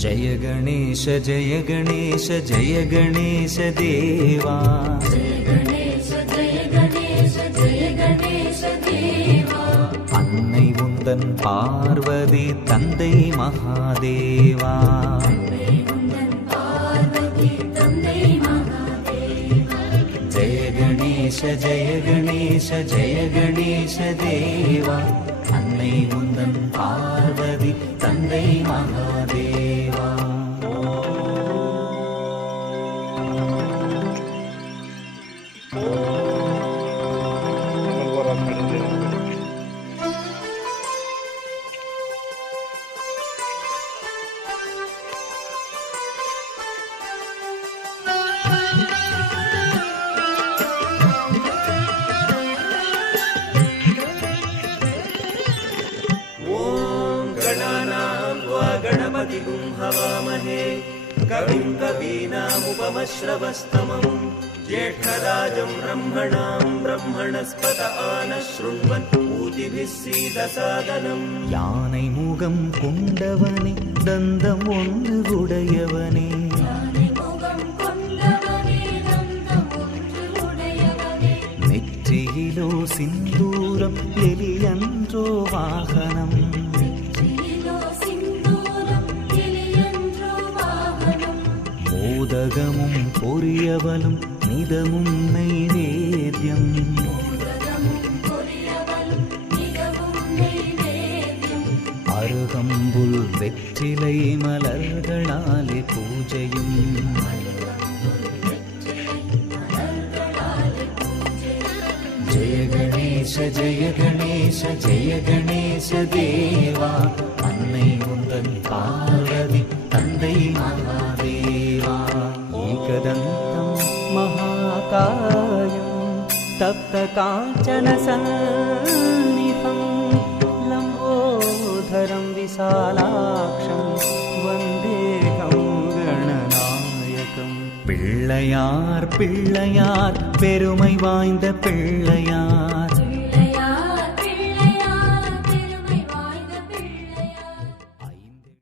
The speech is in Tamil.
जय गणेश जय गणेश जय गणेश देवा जय गणेश जय गणेश जय गणेश देवा अन्नै उन्दन पार्वती तन्दै महादेवा अन्नै उन्दन पार्वती तन्दै महादेवा जय गणेश जय गणेश जय गणेश देवा अन्नै उन्दन पार्वती तन्दै महादेवा गणपतिगुं हवामहे कविं कवीनामुपमश्रवस्तमं ज्येष्ठराजं ब्रह्मणां ब्रह्मणस्पत आनशृण्वन् ऊतिभिः सीदसादनम् யானை முகம் கொண்டவனே தந்தம் ஒன்று உடையவனே யானை முகம் கொண்டவனே தந்தம் ஒன்று உடையவனே நெற்றியிலோ சிந்தூரம் எலியன்றோ வாகனம் நெற்றியிலோ சிந்தூரம் எலியன்றோ வாகனம் மோதகமும் பொரியவலும் நிதமும் நைவேத்யம் மோதகமும் பொரியவலும் மிகவும் நைவேத்யம் அருகம்புல் வெற்றிலை மலர்களாலே பூஜையும் जय गणेश जय गणेश जय गणेश देवा अन्नै उन्दन पार्वती तन्दै महादेवा एकदन्तं महाकायं तप्तकाञ्चनसन्निभं लम्बोदरं विशालाक्षं वन्देऽहं गणनायकम् பிள்ளையார் பிள்ளையார் பெருமை வாய்ந்த பிள்ளையார்